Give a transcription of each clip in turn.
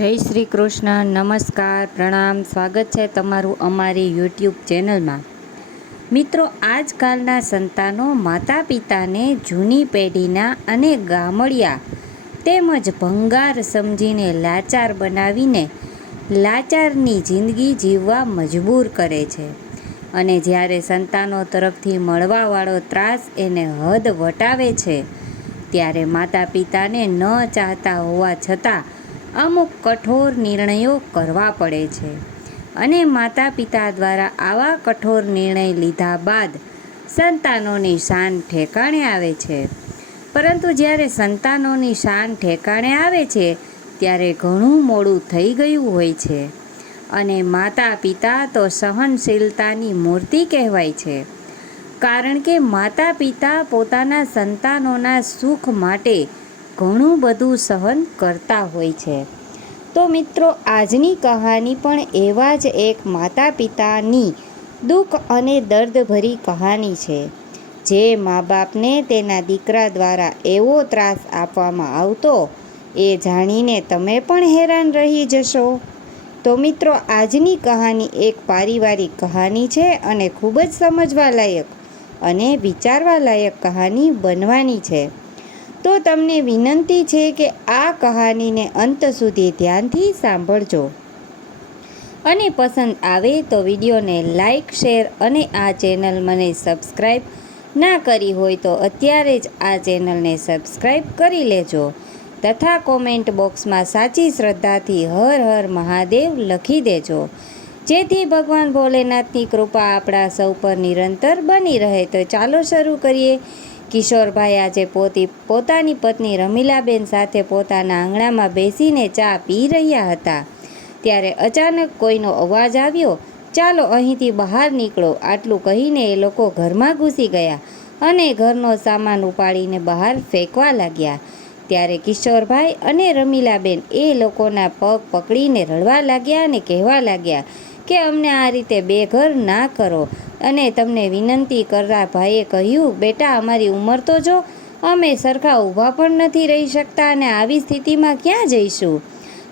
જય શ્રી કૃષ્ણ, નમસ્કાર, પ્રણામ, સ્વાગત છે તમારું અમારી યુટ્યુબ ચેનલમાં. મિત્રો, આજકાલના સંતાનો માતા પિતાને જૂની પેઢીના અને ગામડિયા તેમજ ભંગાર સમજીને લાચાર બનાવીને લાચારની જિંદગી જીવવા મજબૂર કરે છે. અને જ્યારે સંતાનો તરફથી મળવાવાળો ત્રાસ એને હદ વટાવે છે, ત્યારે માતા પિતાને ન ચાહતા હોવા છતાં અમુક કઠોર નિર્ણયો કરવા પડે છે. અને માતા પિતા દ્વારા આવા કઠોર નિર્ણય લીધા બાદ સંતાનોની શાન ઠેકાણે આવે છે. પરંતુ જ્યારે સંતાનોની શાન ઠેકાણે આવે છે, ત્યારે ઘણું મોડું થઈ ગયું હોય છે. અને માતા પિતા તો સહનશીલતાની મૂર્તિ કહેવાય છે. કારણ કે માતા પિતા પોતાના સંતાનોના સુખ માટે ઘણું બધું સહન કરતા હોય છે. તો મિત્રો, આજની કહાની પણ એવા જ એક માતા પિતાની દુઃખ અને દર્દભરી કહાની છે, જે મા બાપને તેના દીકરા દ્વારા એવો ત્રાસ આપવામાં આવતો એ જાણીને તમે પણ હેરાન રહી જશો. તો મિત્રો, આજની કહાની એક પારિવારિક કહાની છે અને ખૂબ જ સમજવા લાયક અને વિચારવા લાયક કહાની બનવાની છે. તો તમને વિનંતી છે કે આ કહાનીને અંત સુધી ધ્યાનથી સાંભળજો. અને પસંદ આવે તો વિડીયોને લાઇક શેર અને આ ચેનલ મને સબસ્ક્રાઈબ ના કરી હોય તો અત્યારે જ આ ચેનલને સબસ્ક્રાઈબ કરી લેજો. તથા કોમેન્ટ બોક્સમાં સાચી શ્રદ્ધાથી હર હર મહાદેવ લખી દેજો. જેથી ભગવાન ભોલેનાથની કૃપા આપણા સૌ પર નિરંતર બની રહે. તો ચાલો શરૂ કરીએ કિશોરભાઈ આજે પોતી પોતાની પત્ની રમીલાબેન સાથે પોતાના આંગણામાં બેસીને ચા પી રહ્યા હતા. ત્યારે અચાનક કોઈનો અવાજ આવ્યો, ચાલો અહીંથી બહાર નીકળો. આટલું કહીને એ લોકો ઘરમાં ઘૂસી ગયા અને ઘરનો સામાન ઉપાડીને બહાર ફેંકવા લાગ્યા. ત્યારે કિશોરભાઈ અને રમીલાબેન એ લોકોના પગ પકડીને રડવા લાગ્યા અને કહેવા લાગ્યા કે અમને આ રીતે બેઘર ના કરો. અને તમને વિનંતી કરતા ભાઈએ કહ્યું, બેટા, અમારી ઉંમર તો જો, અમે સરખા ઊભા પણ નથી રહી શકતા અને આવી સ્થિતિમાં ક્યાં જઈશું?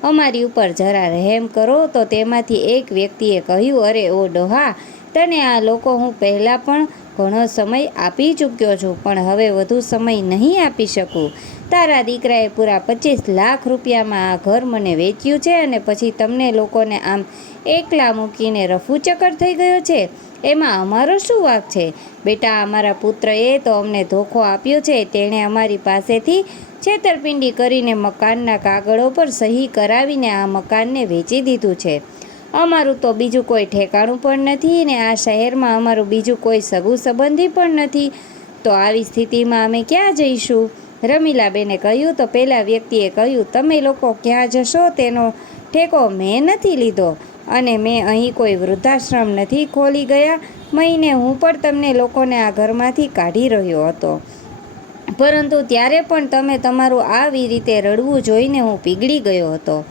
અમારી ઉપર જરા રહેમ કરો. તો તેમાંથી એક વ્યક્તિએ કહ્યું, અરે, ઓ ડોહા, તને આ લોકો હું પહેલાં પણ ઘણો સમય આપી ચૂક્યો છું, પણ હવે વધુ સમય નહીં આપી શકું. તારા દીકરાએ પૂરા પચીસ લાખ રૂપિયામાં આ ઘર મને વેચ્યું છે અને પછી તમને લોકોને આમ એકલા મૂકીને રફુચક્કર થઈ ગયો છે. એમાં અમારો શું વાક છે? બેટા, અમારા પુત્રએ તો અમને ધોખો આપ્યો છે. તેણે અમારી પાસેથી છેતરપિંડી કરીને મકાનના કાગળો પર સહી કરાવીને આ મકાનને વેચી દીધું છે. અમારું તો બીજું કોઈ ઠેકાણું પણ નથી ને આ શહેરમાં અમારું બીજું કોઈ સગું સંબંધી પણ નથી. તો આવી સ્થિતિમાં અમે ક્યાં જઈશું? રમીલાબેને કહ્યું, તો પેલા વ્યક્તિએ કહ્યું, તમે લોકો ક્યાં જશો? તેનો ઠેકો મેં નથી લીધો. અને મેં અહીં કોઈ વૃદ્ધાશ્રમ નથી ખોલી ગયા. મહિને હું પણ તમને લોકોને આ ઘરમાંથી કાઢી રહ્યો હતો. પરંતુ ત્યારે પણ તમે તમારું આવી રીતે રડવું જોઈને હું પીગળી ગયો હતો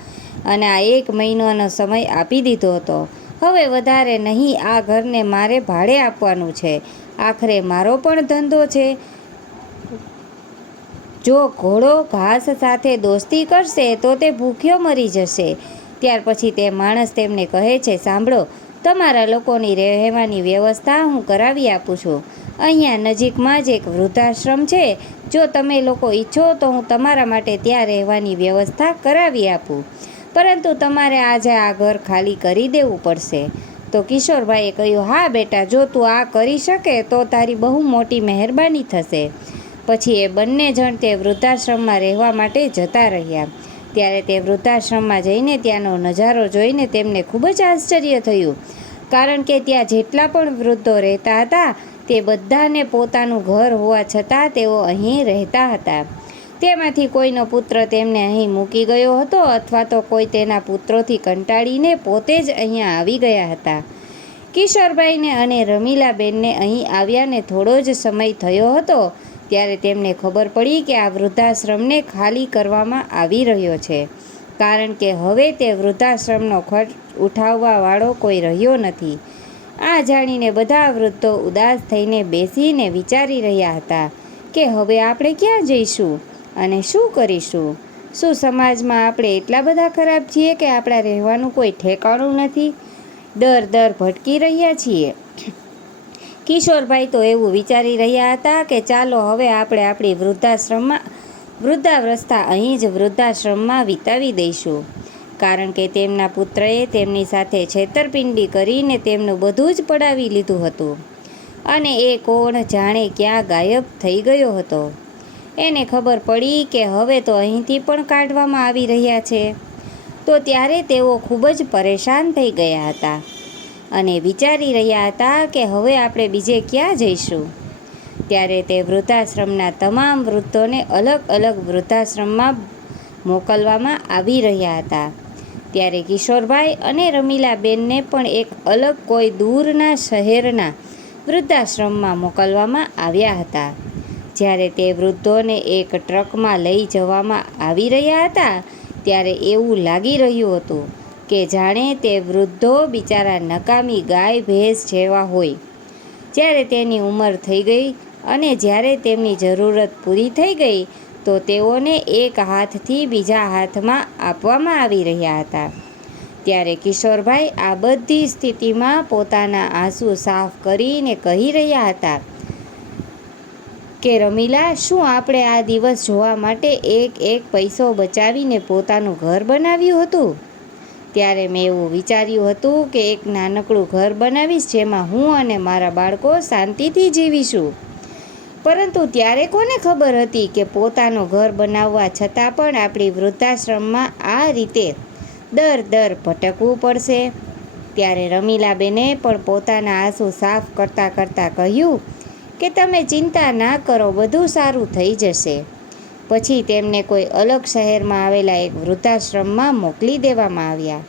અને આ એક મહિનાનો સમય આપી દીધો હતો. હવે વધારે નહીં, આ ઘરને મારે ભાડે આપવાનું છે. આખરે મારો પણ ધંધો છે. જો ઘોડો ઘાસ સાથે દોસ્તી કરશે તો તે ભૂખ્યો મરી જશે. ત્યાર પછી તે માણસ તેમને કહે છે, સાંભળો, તમારા લોકોની રહેવાની વ્યવસ્થા હું કરાવી આપું છું. અહીંયા નજીકમાં જ એક વૃદ્ધાશ્રમ છે. જો તમે લોકો ઈચ્છો તો હું તમારા માટે ત્યાં રહેવાની વ્યવસ્થા કરાવી આપું. પરંતુ તમારે આજે આ ઘર ખાલી કરી દેવું પડશે. તો કિશોરભાઈએ કહ્યું, હા બેટા, જો તું આ કરી શકે તો તારી બહુ મોટી મહેરબાની થશે. પછી એ બંને જણ તે વૃદ્ધાશ્રમમાં રહેવા માટે જતા રહ્યા. ત્યારે તે વૃદ્ધાશ્રમમાં જઈને ત્યાંનો નજારો જોઈને તેમને ખૂબ જ આશ્ચર્ય થયું. કારણ કે ત્યાં જેટલા પણ વૃદ્ધો રહેતા હતા, તે બધાને પોતાનું ઘર હોવા છતાં તેઓ અહીં રહેતા હતા. તેમાંથી કોઈનો પુત્ર તેમને અહીં મૂકી ગયો હતો અથવા તો કોઈ તેના પુત્રોથી કંટાળીને પોતે જ અહીંયા આવી ગયા હતા. કિશોરભાઈને અને રમીલાબેનને અહીં આવ્યાને થોડો જ સમય થયો હતો ત્યારે તેમને ખબર પડી કે આ વૃદ્ધાશ્રમને ખાલી કરવામાં આવી રહ્યો છે. કારણ કે હવે તે વૃદ્ધાશ્રમનો ખર્ચ ઉઠાવવાવાળો કોઈ રહ્યો નથી. આ જાણીને બધા વૃદ્ધો ઉદાસ થઈને બેસીને વિચારી રહ્યા હતા કે હવે આપણે ક્યાં જઈશું અને શું કરીશું? શું સમાજમાં આપણે એટલા બધા ખરાબ છીએ કે આપણા રહેવાનું કોઈ ઠેકાણું નથી? દર દર ભટકી રહ્યા છીએ. કિશોરભાઈ તો એવું વિચારી રહ્યા હતા કે ચાલો હવે આપણે આપણી વૃદ્ધાશ્રમમાં, વૃદ્ધાવસ્થા અહીં જ વૃદ્ધાશ્રમમાં વિતાવી દઈશું. કારણ કે તેમના પુત્રએ તેમની સાથે છેતરપિંડી કરીને તેમનું બધું જ પડાવી લીધું હતું. અને એ કોણ જાણે ક્યાં ગાયબ થઈ ગયો હતો. એને ખબર પડી કે હવે તો અહીંથી પણ કાઢવામાં આવી રહ્યા છે. તો ત્યારે તેઓ ખૂબ જ પરેશાન થઈ ગયા હતા. અને વિચારી રહ્યા હતા કે હવે આપણે બીજે ક્યાં જઈશું. ત્યારે તે વૃદ્ધાશ્રમના તમામ વૃદ્ધોને અલગ અલગ વૃદ્ધાશ્રમમાં મોકલવામાં આવી રહ્યા હતા. ત્યારે કિશોરભાઈ અને રમીલાબેનને પણ એક અલગ કોઈ દૂરના શહેરના વૃદ્ધાશ્રમમાં મોકલવામાં આવ્યા હતા. જ્યારે તે વૃદ્ધોને એક ટ્રકમાં લઈ જવામાં આવી રહ્યા હતા, ત્યારે એવું લાગી રહ્યું હતું કે જાણે તે વૃદ્ધો બિચારા નકામી ગાય ભેંસ જેવા હોય. જ્યારે તેની ઉંમર થઈ ગઈ અને જ્યારે તેમની જરૂરત પૂરી થઈ ગઈ, તો તેઓને એક હાથથી બીજા હાથમાં આપવામાં આવી રહ્યા હતા. ત્યારે કિશોરભાઈ આ બધી સ્થિતિમાં પોતાના આંસુ સાફ કરીને કહી રહ્યા હતા કે, રમીલા, શું આપણે આ દિવસ જોવા માટે એક એક પૈસો બચાવીને પોતાનું ઘર બનાવ્યું હતું? ત્યારે મેં એવું વિચાર્યું હતું કે એક નાનકડું ઘર બનાવીશ જેમાં હું અને મારા બાળકો શાંતિથી જીવીશું. પરંતુ ત્યારે કોને ખબર હતી કે પોતાનું ઘર બનાવવા છતાં પણ આપણી વૃદ્ધાશ્રમમાં આ રીતે દર દર ભટકવું પડશે. ત્યારે રમીલાબેને પણ પોતાના આંસુ સાફ કરતાં કરતાં કહ્યું કે તમે ચિંતા ના કરો, બધું સારું થઈ જશે. પછી તેમને કોઈ અલગ શહેરમાં આવેલા એક વૃદ્ધાશ્રમમાં મોકલી દેવામાં આવ્યા.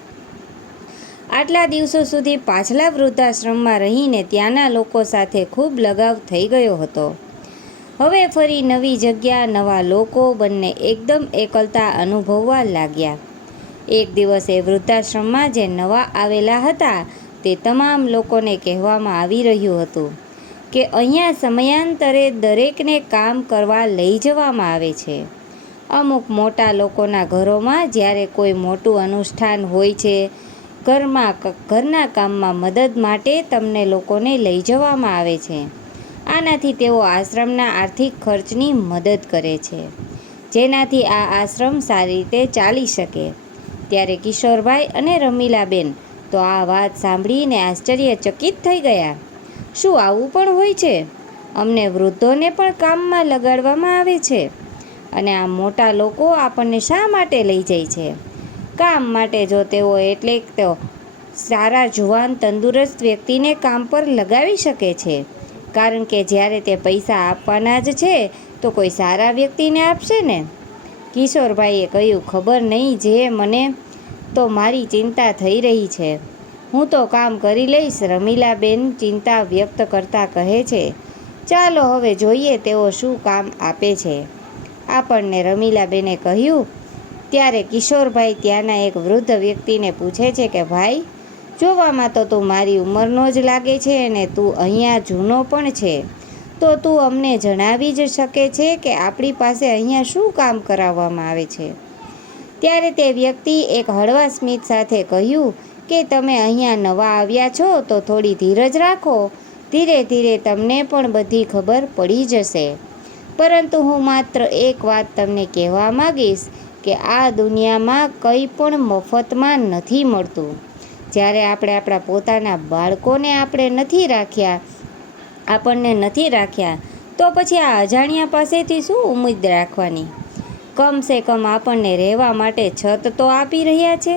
આટલા દિવસો સુધી પાછલા વૃદ્ધાશ્રમમાં રહીને ત્યાંના લોકો સાથે ખૂબ લગાવ થઈ ગયો હતો. હવે ફરી નવી જગ્યા, નવા લોકો, બંને એકદમ એકલતા અનુભવવા લાગ્યા. એક દિવસ એ વૃદ્ધાશ્રમમાં જે નવા આવેલા હતા તે તમામ લોકોને કહેવામાં આવી રહ્યું હતું. કે અહીંયા સમયાંતરે દરેકને કામ કરવા લઈ જવામાં આવે છે. અમુક મોટા લોકોના ઘરોમાં જ્યારે કોઈ મોટું અનુષ્ઠાન હોય છે, ઘરમાં ઘરના કામમાં મદદ માટે તમને લોકોને લઈ જવામાં આવે છે. આનાથી તેઓ આશ્રમના આર્થિક ખર્ચની મદદ કરે છે. જેનાથી આ આશ્રમ સારી રીતે ચાલી શકે. ત્યારે કિશોરભાઈ અને રમીલાબેન તો આ વાત સાંભળીને આશ્ચર્યચકિત થઈ ગયા. શું આવું પણ હોય છે? અમને વૃદ્ધોને પણ કામમાં લગાડવામાં આવે છે અને આ મોટા લોકો આપણને શા માટે લઈ જાય છે? કામ માટે જો તેઓ એટલે તો સારા, જુવાન, તંદુરસ્ત વ્યક્તિને કામ પર લગાવી શકે છે. કારણ કે જ્યારે તે પૈસા આપવાના જ છે, તો કોઈ સારા વ્યક્તિને આપશે ને? કિશોરભાઈએ કહ્યું, ખબર નહીં જે, મને તો મારી ચિંતા થઈ રહી છે. હું તો કામ કરી લઈશ, રમીલાબેન ચિંતા વ્યક્ત કરતા કહે છે, ચાલો હવે જોઈએ તેઓ શું કામ આપે છે. આપણને રમીલાબેને કહ્યું, ત્યારે કિશોરભાઈ ત્યાંના એક વૃદ્ધ વ્યક્તિને પૂછે છે કે, ભાઈ, જોવામાં તો તું મારી ઉંમરનો જ લાગે છે અને તું અહીંયા જૂનો પણ છે. તો તું અમને જણાવી જ શકે છે કે આપણી પાસે અહીંયા શું કામ કરાવવામાં આવે છે. ત્યારે તે વ્યક્તિ એક હળવા સ્મિત સાથે કહ્યું કે તમે અહીંયા નવા આવ્યા છો તો થોડી ધીરજ રાખો. ધીરે ધીરે તમને પણ બધી ખબર પડી જશે. પરંતુ હું માત્ર એક વાત તમને કહેવા માગીશ કે આ દુનિયામાં કંઈ પણ મફતમાં નથી મળતું. જ્યારે આપણે આપણા પોતાના બાળકોને આપણે નથી રાખ્યા, આપણને નથી રાખ્યા, તો પછી આ અજાણ્યા પાસેથી શું ઉમીદ રાખવાની? કમસે કમ આપણને રહેવા માટે છત તો આપી રહ્યા છે.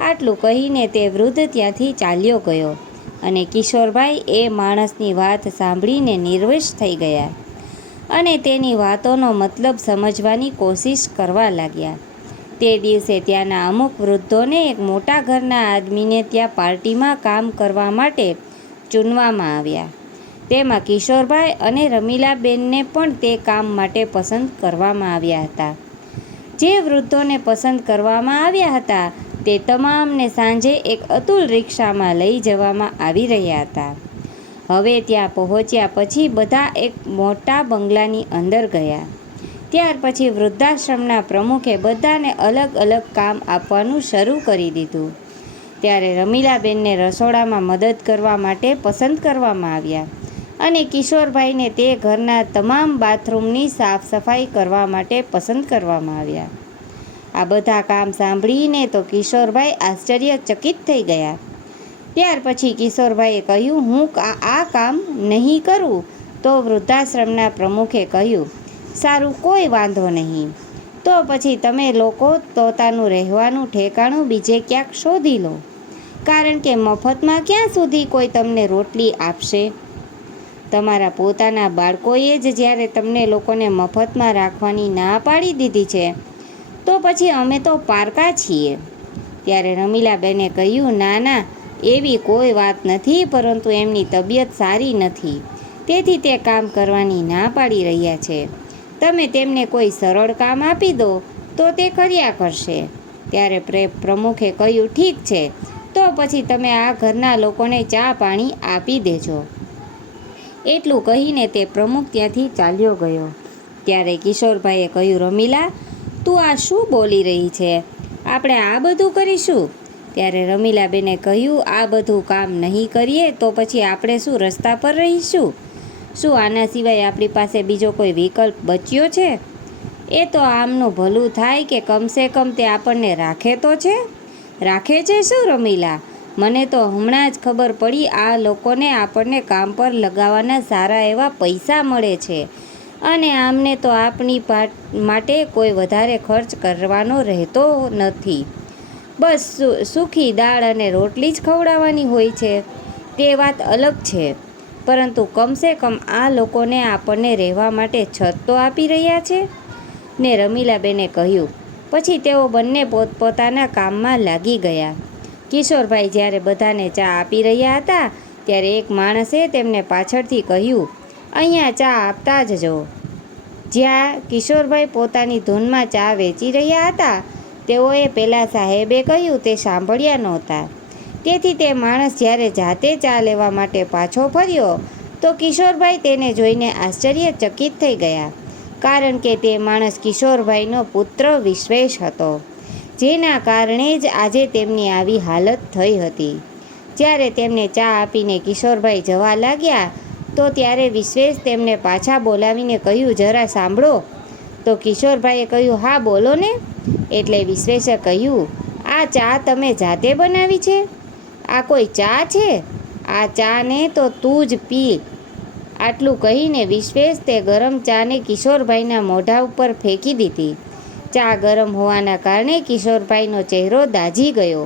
આટલું કહીને તે વૃદ્ધ ત્યાંથી ચાલ્યો ગયો અને કિશોરભાઈ એ માણસની વાત સાંભળીને નિર્વશ થઈ ગયા અને તેની વાતોનો મતલબ સમજવાની કોશિશ કરવા લાગ્યા. તે દિવસે ત્યાંના અમુક વૃદ્ધોને એક મોટા ઘરના આદમીને ત્યાં પાર્ટીમાં કામ કરવા માટે ચૂનવામાં આવ્યા. તેમાં કિશોરભાઈ અને રમીલાબેનને પણ તે કામ માટે પસંદ કરવામાં આવ્યા હતા. જે વૃદ્ધોને પસંદ કરવામાં આવ્યા હતા તે તમામને સાંજે એક અતુલ રિક્ષામાં લઈ જવામાં આવી રહ્યા હતા. હવે ત્યાં પહોંચ્યા પછી બધા એક મોટા બંગલાની અંદર ગયા. ત્યાર પછી વૃદ્ધાશ્રમના પ્રમુખે બધાને અલગ અલગ કામ આપવાનું શરૂ કરી દીધું. ત્યારે રમીલાબેનને રસોડામાં મદદ કરવા માટે પસંદ કરવામાં આવ્યા અને કિશોરભાઈને તે ઘરના તમામ બાથરૂમની સાફ સફાઈ કરવા માટે પસંદ કરવામાં આવ્યા. આ બધા કામ સાંભળીને તો કિશોરભાઈ આશ્ચર્યચકિત થઈ ગયા. ત્યાર પછી કિશોરભાઈએ કહ્યું, હું આ કામ નહીં કરું? તો વૃદ્ધાશ્રમના પ્રમુખે કહ્યું, સારું, કોઈ વાંધો નહીં. તો પછી તમે લોકો તોતાનું રહેવાનું ઠેકાણું બીજે ક્યાંક શોધી લો. કારણ કે મફતમાં ક્યાં સુધી કોઈ તમને રોટલી આપશે? તમારા પોતાના બાળકોએ જ જ્યારે તમને લોકોને મફતમાં રાખવાની ના પાડી દીધી છે તો પછી અમે તો પારકા છીએ. ત્યારે રમીલાબેને કહ્યું ના ના એવી કોઈ વાત નથી, પરંતુ એમની તબિયત સારી નથી. તેથી તે કામ કરવાની ના પાડી રહ્યા છે. તમે તેમને કોઈ સરળ કામ આપી દો, તો તે કર્યા કરશે. ત્યારે પ્રે, પ્રમુખે કહ્યું, ઠીક છે. તો પછી તમે આ ઘરના લોકોને ચા પાણી આપી દેજો. એટલું કહીને તે પ્રમુખ ત્યાંથી ચાલ્યો ગયો. ત્યારે કિશોરભાઈએ કહ્યું, રમીલા તું આ શું બોલી રહી છે? આપણે આ બધું કરીશું? ત્યારે રમીલાબેને કહ્યું, આ બધું કામ નહીં કરીએ તો પછી આપણે શું રસ્તા પર રહીશું? શું આના સિવાય આપણી પાસે બીજો કોઈ વિકલ્પ બચ્યો છે? એ તો આમનું ભલું થાય કે કમસે કમ તે આપણને રાખે તો છે? રાખે છે શું રમીલા? મને તો હમણાં જ ખબર પડી આ લોકોને આપણને કામ પર લગાવવાના સારા એવા પૈસા મળે છે. અને આમને તો આપણી માટે કોઈ વધારે ખર્ચ કરવાનો રહેતો નથી. બસ સૂકી દાળ અને રોટલી જ ખવડાવવાની હોય છે, તે વાત અલગ છે. પરંતુ કમસે કમ આ લોકોને આપણને રહેવા માટે છત તો આપી રહ્યા છે? ને રમીલાબેને કહ્યું, પછી તેઓ બંને પોતપોતાના કામમાં લાગી ગયા. કિશોરભાઈ જ્યારે બધાને ચા આપી રહ્યા હતા, ત્યારે એક માણસે તેમને પાછળથી કહ્યું અહીંયા ચા આપતા જ જો. જ્યાં કિશોરભાઈ પોતાની ધૂનમાં ચા વેચી રહ્યા હતા, તેઓએ પેલા સાહેબે કહ્યું તે સાંભળ્યા નહોતા. તેથી તે માણસ જ્યારે જાતે ચા લેવા માટે પાછો ફર્યો, તો કિશોરભાઈ તેને જોઈને આશ્ચર્યચકિત થઈ ગયા, કારણ કે તે માણસ કિશોરભાઈનો પુત્ર વિશ્વેશ હતો, જેના કારણે જ આજે તેમની આવી હાલત થઈ હતી. જ્યારે તેમને ચા આપીને કિશોરભાઈ જવા લાગ્યા તો ત્યારે વિશ્વેશ તેમને પાછા બોલાવીને કહ્યું, જરા સાંભળો. તો કિશોરભાઈએ કહ્યું, હા, બોલો ને. એટલે વિશ્વેશે કહ્યું, આ ચા તમે જાતે બનાવી છે? આ કોઈ ચા છે? આ ચાને તો તું જ પી. આટલું કહીને વિશ્વેશ તે ગરમ ચાને કિશોરભાઈના મોઢા ઉપર ફેંકી દીધી. ચા ગરમ હોવાના કારણે કિશોરભાઈનો ચહેરો દાઝી ગયો,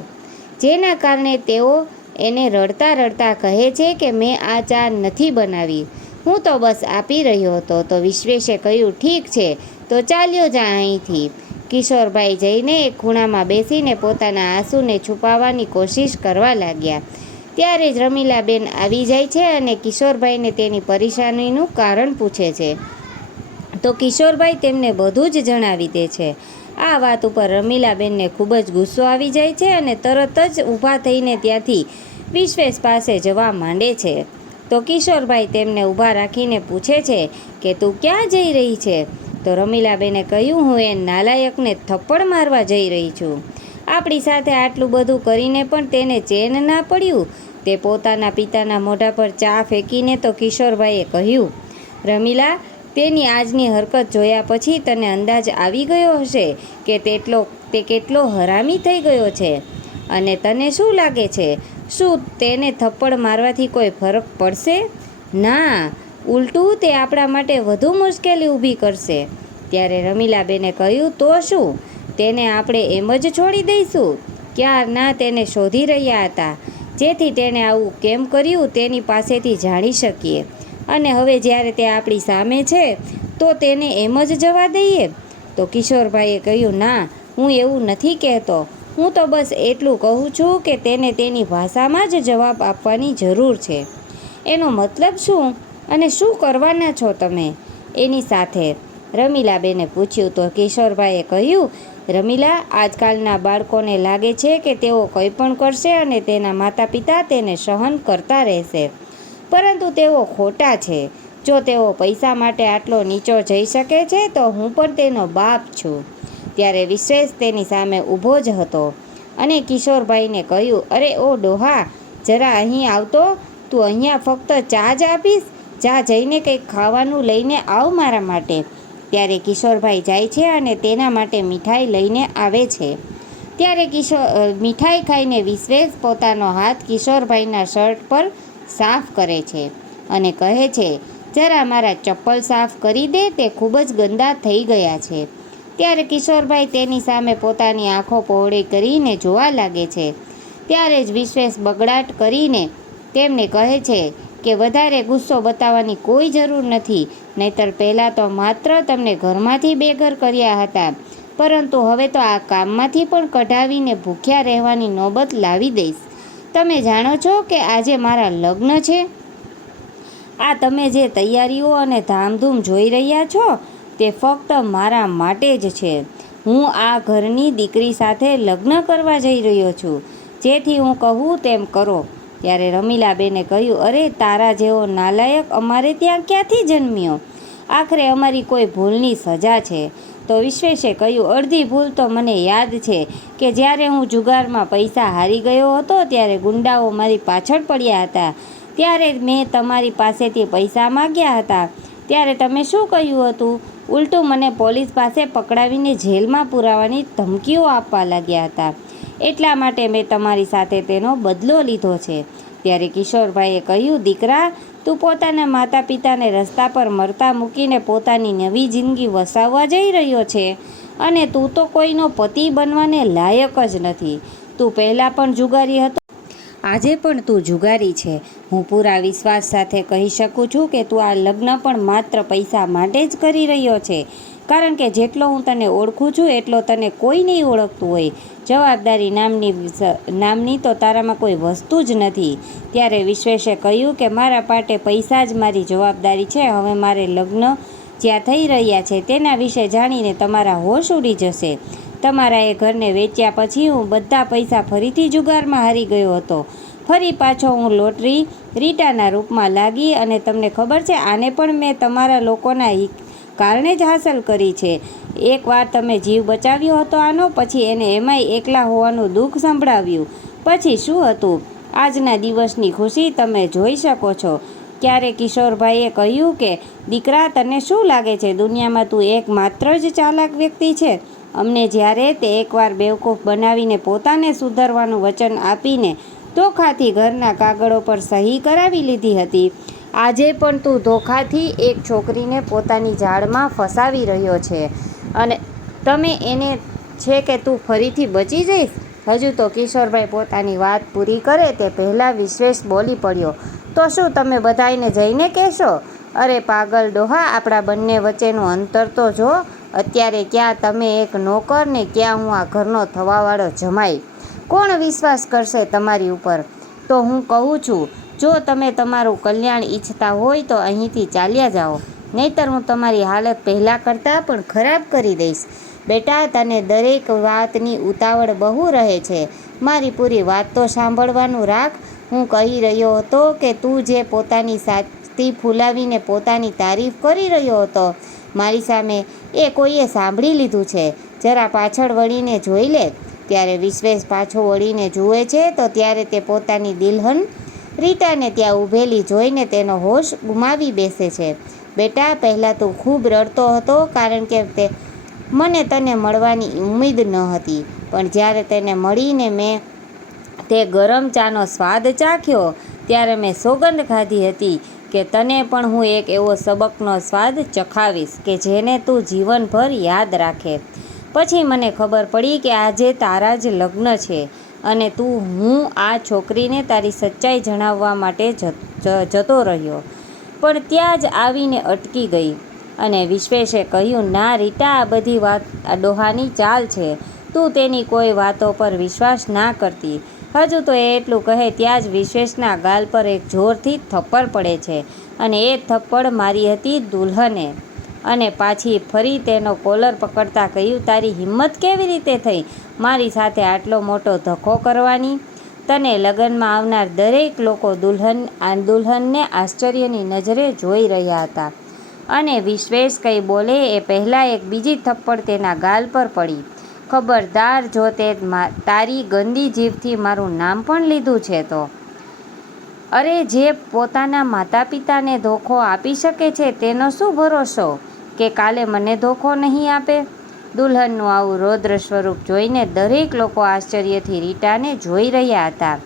જેના કારણે તેઓ એને રડતા રડતા કહે છે કે, મેં આ ચા નથી બનાવી. હું તો બસ આપી રહ્યો હતો. તો વિશ્વેશે કહ્યું, ઠીક છે, તો ચાલ્યો જા અહીંથી. કિશોરભાઈ જઈને એક ખૂણામાં બેસીને પોતાના આંસુને છુપાવવાની કોશિશ કરવા લાગ્યા. ત્યારે જ રમીલાબેન આવી જાય છે અને કિશોરભાઈને તેની પરેશાનીનું કારણ પૂછે છે. તો કિશોરભાઈ તેમને બધું જ જણાવી દે છે. આ વાત ઉપર રમીલાબેનને ખૂબ જ ગુસ્સો આવી જાય છે અને તરત જ ઊભા થઈને ત્યાંથી વિશ્વેશ પાસે જવા માંડે છે. તો કિશોરભાઈ તેમને ઊભા રાખીને પૂછે છે કે, તું ક્યાં જઈ રહી છે? તો રમીલાબેને કહ્યું, હું એ નાલાયકને થપ્પડ મારવા જઈ રહી છું. આપણી સાથે આટલું બધું કરીને પણ તેને ચેન ના પડ્યું. તે પોતાના પિતાના મોઢા પર ચા ફેંકીને તો કિશોરભાઈએ કહ્યું, રમીલા તેની આજની હરકત જોયા પછી તને અંદાજ આવી ગયો હશે કે તેટલો, તે કેટલો હરામી થઈ ગયો છે? અને તને શું લાગે છે? શું તેને થપ્પડ મારવાથી કોઈ ફરક પડશે? ના, ઉલટું તે આપણા માટે વધુ મુશ્કેલી ઊભી કરશે. ત્યારે રમીલાબેને કહ્યું, તો શું? તેને આપણે એમ જ છોડી દઈશું? ક્યાં ના તેને શોધી રહ્યા હતા? જેથી તેણે આવું કેમ કર્યું તેની પાસેથી જાણી શકીએ. અને હવે જ્યારે તે આપણી સામે છે, તો તેને એમ જ જવા દઈએ. તો કિશોરભાઈએ કહ્યું, ના, હું એવું નથી કહેતો. હું તો બસ એટલું કહું છું કે તેને તેની ભાષામાં જ જવાબ આપવાની જરૂર છે. એનો મતલબ શું? અને શું કરવાના છો તમે? એની સાથે રમીલાબેને પૂછ્યું, તો કિશોરભાઈએ કહ્યું, રમીલા, આજકાલના બાળકોને લાગે છે કે તેઓ કંઈ પણ કરશે અને તેના માતા પિતા તેને સહન કરતા રહેશે. પરંતુ તેઓ ખોટા છે. જો તેઓ પૈસા માટે આટલો નીચો જઈ શકે છે, તો હું પણ તેનો બાપ છું. ત્યારે વિશ્વેશ તેની સામે ઊભો જ હતો અને કિશોરભાઈને કહ્યું, અરે, ઓ ડોહા, જરા અહીં આવતો. તું અહીંયા ફક્ત ચા જ આપીશ? જા જઈને કંઈક ખાવાનું લઈને આવ મારા માટે. ત્યારે કિશોરભાઈ જાય છે અને તેના માટે મીઠાઈ લઈને આવે છે. ત્યારે કિશોર મીઠાઈ ખાઈને વિશ્વેશ પોતાનો હાથ કિશોરભાઈના શર્ટ પર સાફ કરે છે અને કહે છે, જરા મારા ચપ્પલ સાફ કરી દે, તે ખૂબ જ ગંદા થઈ ગયા છે. ત્યારે કિશોરભાઈ તેની સામે પોતાની આંખો પહોળી કરીને જોવા લાગે છે. ત્યારે જ વિશ્વેશ બગડાટ કરીને તેમને કહે છે કે, વધારે ગુસ્સો બતાવવાની કોઈ જરૂર નથી, નહીતર પહેલાં તો માત્ર તમને ઘરમાંથી બેઘર કર્યા હતા, પરંતુ હવે તો આ કામમાંથી પણ કઢાવીને ભૂખ્યા રહેવાની નોબત લાવી દઈશ. તમે જાણો છો કે આજે મારા લગ્ન છે? આ તમે જે તૈયારીઓ અને ધામધૂમ જોઈ રહ્યા છો, તે ફક્ત મારા માટે જ છે. હું આ ઘરની દીકરી સાથે લગ્ન કરવા જઈ રહ્યો છું. જેથી હું કહું તેમ કરો. ત્યારે રમીલાબેને કહ્યું, અરે, તારા જેવો નાલાયક અમારે ત્યાં ક્યાંથી જન્મ્યો? આખરે અમારી કોઈ ભૂલની સજા છે. તો વિશ્વેશે કહ્યું, અડધી ભૂલ તો મને યાદ છે કે જ્યારે હું જુગારમાં પૈસા હારી ગયો હતો ત્યારે ગુંડાઓ મારી પાછળ પડ્યા હતા. ત્યારે મેં તમારી પાસેથી પૈસા માગ્યા હતા. ત્યારે તમે શું કહ્યું હતું? ઉલટું મને પોલીસ પાસે પકડાવીને જેલમાં પુરાવાની ધમકીઓ આપવા લાગ્યા હતા. એટલા માટે મેં તમારી સાથે તેનો બદલો લીધો છે. ત્યારે કિશોરભાઈએ કહ્યું, દીકરા, તું પોતાના માતા પિતાને રસ્તા પર મરતા મૂકીને પોતાની નવી જિંદગી વસાવવા જઈ રહ્યો છે અને તું તો કોઈનો પતિ બનવાને લાયક જ નથી. તું પહેલાં પણ જુગારી હતો. આજે પણ તું જુગારી છે. હું પૂરા વિશ્વાસ સાથે કહી શકું છું કે તું આ લગ્ન પણ માત્ર પૈસા માટે જ કરી રહ્યો છે. કારણ કે જેટલો હું તને ઓળખું છું, એટલો તને કોઈ નહીં ઓળખતું હોય. જવાબદારી નામની નામની તો તારામાં કોઈ વસ્તુ જ નથી. ત્યારે વિશ્વેશે કહ્યું કે મારા પાટે પૈસા જ મારી જવાબદારી છે, હવે મારે લગ્ન જ્યાં થઈ રહ્યા છે તેના વિશે જાણીને તમારા હોશ ઉડી જશે. તમારા એ ઘરને વેચ્યા પછી હું બધા પૈસા ફરીથી જુગારમાં હારી ગયો હતો. ફરી પાછો હું લોટરી રીટાના રૂપમાં લાગી અને તમને ખબર છે, આને પણ મેં તમારા લોકોના કારણે જ હાંસલ કરી છે. એકવાર તમે જીવ બચાવ્યો હતો આનો, પછી એને એમાંય એકલા હોવાનું દુઃખ સંભળાવ્યું. પછી શું હતું? આજના દિવસની ખુશી તમે જોઈ શકો છો. ક્યારે કિશોરભાઈએ કહ્યું કે, દીકરા, તને શું લાગે છે? દુનિયામાં તું એક માત્ર જ ચાલાક વ્યક્તિ છે? અમને જ્યારે તે એકવાર બેવકૂફ બનાવીને પોતાને સુધારવાનું વચન આપીને તો ખાથી ઘરના કાગળો પર સહી કરાવી લીધી હતી. આજે પણ તું ધોખાથી એક છોકરીને પોતાની જાળમાં ફસાવી રહ્યો છે. અને તમે એને છે કે તું ફરીથી બચી જઈશ? હજુ તો કિશોરભાઈ પોતાની વાત પૂરી કરે તે પહેલાં વિશ્વેશ બોલી પડ્યો. તો શું તમે બધાઈને જઈને કહેશો? અરે પાગલ ડોહા, આપણા બંને વચ્ચેનું અંતર તો જો. અત્યારે ક્યાં તમે એક નોકર ને ક્યાં હું આ ઘરનો થવાવાળો જમાઈ? કોણ વિશ્વાસ કરશે તમારી ઉપર? તો હું કહું છું જો તમે તમારું કલ્યાણ ઈચ્છતા હોય તો અહીંથી ચાલ્યા જાઓ. નહીતર હું તમારી હાલત પહેલાં કરતાં પણ ખરાબ કરી દઈશ. બેટા, તને દરેક વાતની ઉતાવળ બહુ રહે છે. મારી પૂરી વાત તો સાંભળવાનું રાખ. હું કહી રહ્યો હતો કે તું જે પોતાની સાથી ફૂલાવીને પોતાની તારીફ કરી રહ્યો હતો, મારી સામે એ કોઈએ સાંભળી લીધું છે. જરા પાછળ વળીને જોઈ લે. ત્યારે વિશ્વેશ પાછો વળીને જુએ છે તો ત્યારે તે પોતાની દિલહન રીટાને ત્યાં ઊભેલી જોઈને તેનો હોશ ગુમાવી બેસે છે. બેટા, પહેલાં તું ખૂબ રડતો હતો કારણ કે તે મને તને મળવાની ઉમ્મીદ ન હતી. પણ જ્યારે તેને મળીને મેં તે ગરમ ચાનો સ્વાદ ચાખ્યો, ત્યારે મેં સોગંદ ખાધી હતી કે તને પણ હું એક એવો સબકનો સ્વાદ ચખાવીશ કે જેને તું જીવનભર યાદ રાખે. પછી મને ખબર પડી કે આજે તારા જ લગ્ન છે. અને તું, હું આ છોકરીને તારી સચ્ચાઈ જણાવવા માટે જતો રહ્યો. પણ ત્યાં જ આવીને અટકી ગઈ અને વિશ્વેશે કહ્યું, ના રીટા, આ બધી વાત, આ ડોહાની ચાલ છે. તું તેની કોઈ વાતો પર વિશ્વાસ ના કરતી. હજુ તો એ એટલું કહે, ત્યાં જ વિશ્વેશના ગાલ પર એક જોરથી થપ્પડ પડે છે અને એ થપ્પડ મારી હતી દુલ્હને. અને પાછી ફરી તેનો કોલર પકડતા કહ્યું, તારી હિંમત કેવી રીતે થઈ? મારી સાથે આટલો મોટો ધક્કો કરવાની? તને લગ્નમાં આવનાર દરેક લોકો દુલ્હન આ દુલ્હનને આશ્ચર્યની નજરે જોઈ રહ્યા હતા. અને વિશ્વેશ કંઈ બોલે એ પહેલાં એક બીજી થપ્પડ તેના ગાલ પર પડી. ખબરદાર જો તે તારી ગંદી જીભથી મારું નામ પણ લીધું છે તો. અરે જે પોતાના માતા પિતાને ધોખો આપી શકે છે તેનો શું ભરોસો? કે કાલે મને ધોખો નહીં આપે? દુલ્હનનું આવું રૌદ્ર સ્વરૂપ જોઈને દરેક લોકો આશ્ચર્યથી રીટાને જોઈ રહ્યા હતા.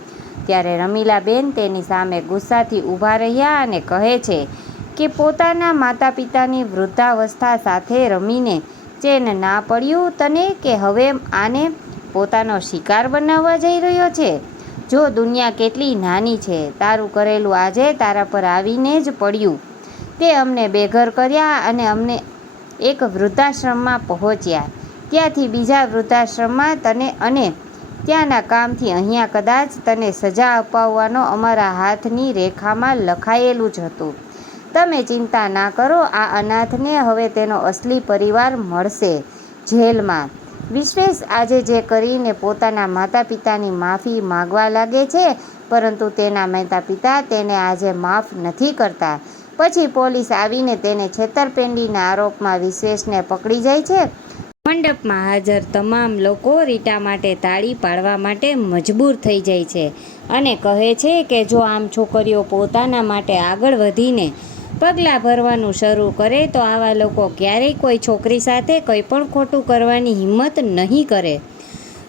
ત્યારે રમીલાબેન તેની સામે ગુસ્સાથી ઊભા રહ્યા અને કહે છે કે પોતાના માતા પિતાની વૃદ્ધાવસ્થા સાથે રમીને ચેન ના પડ્યું તને કે હવે આને પોતાનો શિકાર બનાવવા જઈ રહ્યો છે? જો દુનિયા કેટલી નાની છે, તારું કરેલું આજે તારા પર આવીને જ પડ્યું. તે અમને બેઘર કર્યા અને અમને એક વૃદ્ધાશ્રમમાં પહોંચ્યા. ત્યાંથી બીજા વૃદ્ધાશ્રમમાં તને અને ત્યાંના કામથી અહીંયા કદાચ તને સજા અપાવવાનો અમારા હાથની રેખામાં લખાયેલું જ હતું. તમે ચિંતા ના કરો, આ અનાથને હવે તેનો અસલી પરિવાર મળશે જેલમાં. વિશ્વેશ આજે જે કરીને પોતાના માતા પિતાની માફી માગવા લાગે છે, પરંતુ તેના માતા પિતા તેને આજે માફ નથી કરતા. પછી પોલીસ આવીને તેને છેતરપિંડીના આરોપમાં વિશ્વેશને પકડી જાય છે. મંડપમાં હાજર તમામ લોકો રીટા માટે તાળી પાડવા માટે મજબૂર થઈ જાય છે અને કહે છે કે જો આમ છોકરીઓ પોતાના માટે આગળ વધીને પગલાં ભરવાનું શરૂ કરે તો આવા લોકો ક્યારેય કોઈ છોકરી સાથે કંઈ પણ ખોટું કરવાની હિંમત નહીં કરે.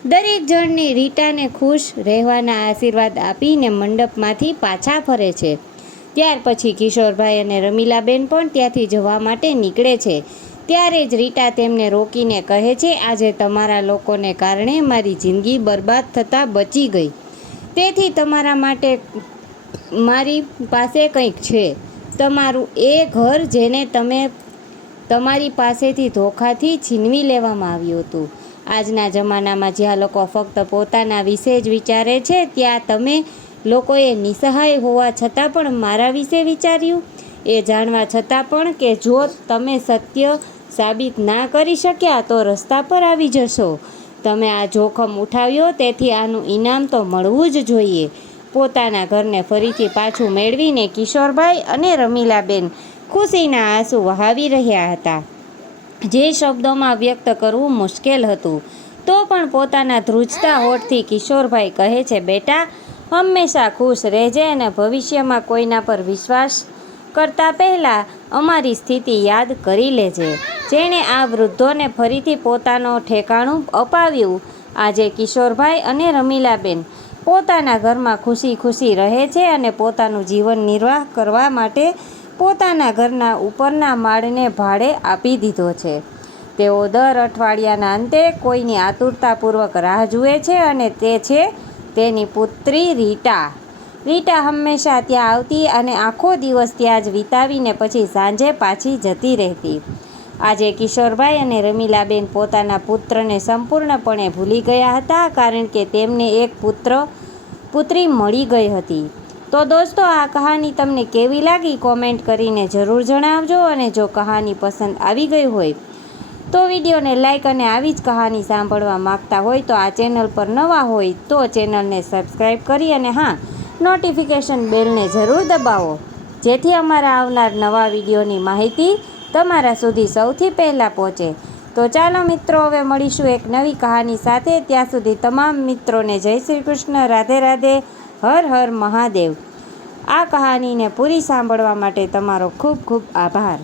દરેક જણને રીટાને ખુશ રહેવાના આશીર્વાદ આપીને મંડપમાંથી પાછા ફરે છે. ત્યાર પછી કિશોરભાઈ અને રમીલાબેન પણ ત્યાંથી જવા માટે નીકળે છે. ત્યારે જ રીટા તેમને રોકીને કહે છે, આજે તમારા લોકોને કારણે મારી જિંદગી બરબાદ થતાં બચી ગઈ. તેથી તમારા માટે મારી પાસે કંઈક છે. તમારું એ ઘર જેને તમે તમારી પાસેથી ધોખાથી છીનવી લેવામાં આવ્યું હતું. આજના જમાનામાં જ્યાં લોકો ફક્ત પોતાના વિશે જ વિચારે છે, ત્યાં તમે લોકોએ નિસહાય હોવા છતાં પણ મારા વિશે વિચાર્યું. એ જાણવા છતાં પણ કે જો તમે સત્ય સાબિત ના કરી શક્યા તો રસ્તા પર આવી જશો. તમે આ જોખમ ઉઠાવ્યો તેથી આનું ઇનામ તો મળવું જ જોઈએ. પોતાના ઘરને ફરીથી પાછું મેળવીને કિશોરભાઈ અને રમીલાબેન ખુશીના આંસુ વહાવી રહ્યા હતા. જે શબ્દોમાં વ્યક્ત કરવું મુશ્કેલ હતું. તો પણ પોતાના ધ્રુજતા હોઠથી કિશોરભાઈ કહે છે, બેટા હંમેશા ખુશ રહેજે અને ભવિષ્યમાં કોઈના પર વિશ્વાસ કરતા પહેલાં અમારી સ્થિતિ યાદ કરી લેજે. જેણે આ વૃદ્ધોને ફરીથી પોતાનો ઠેકાણું અપાવ્યું. આજે કિશોરભાઈ અને રમીલાબેન પોતાના ઘરમાં ખુશી ખુશી રહે છે અને પોતાનું જીવન નિર્વાહ કરવા માટે પોતાના ઘરના ઉપરના માળને ભાડે આપી દીધો છે. તેઓ દર અઠવાડિયાના અંતે કોઈની આતુરતાપૂર્વક રાહ જુએ છે અને તે છે તેની પુત્રી રીટા. રીટા હંમેશા ત્યાં આવતી અને આખો દિવસ ત્યાં જ વિતાવીને પછી સાંજે પાછી જતી રહેતી. આજે કિશોરભાઈ અને રમીલાબેન પોતાના પુત્રને સંપૂર્ણપણે ભૂલી ગયા હતા કારણ કે તેમને એક પુત્ર, પુત્રી મળી ગઈ હતી. તો દોસ્તો, આ કહાની તમને કેવી લાગી? કોમેન્ટ કરીને જરૂર જણાવજો અને જો કહાની પસંદ આવી ગઈ હોય તો વિડીયોને લાઈક અને આવી જ કહાની સાંભળવા માગતા હોય તો આ ચેનલ પર નવા હોય તો ચેનલને સબસ્ક્રાઈબ કરી અને હા, નોટિફિકેશન બેલને જરૂર દબાવો. જેથી અમારા આવનાર નવા વિડીયોની માહિતી તમારા સુધી સૌથી પહેલાં પહોંચે. તો ચાલો મિત્રો, હવે મળીશું એક નવી કહાની સાથે. ત્યાં સુધી તમામ મિત્રોને જય શ્રી કૃષ્ણ, રાધે રાધે, હર હર મહાદેવ. આ કહાનીને પૂરી સાંભળવા માટે તમારો ખૂબ ખૂબ આભાર.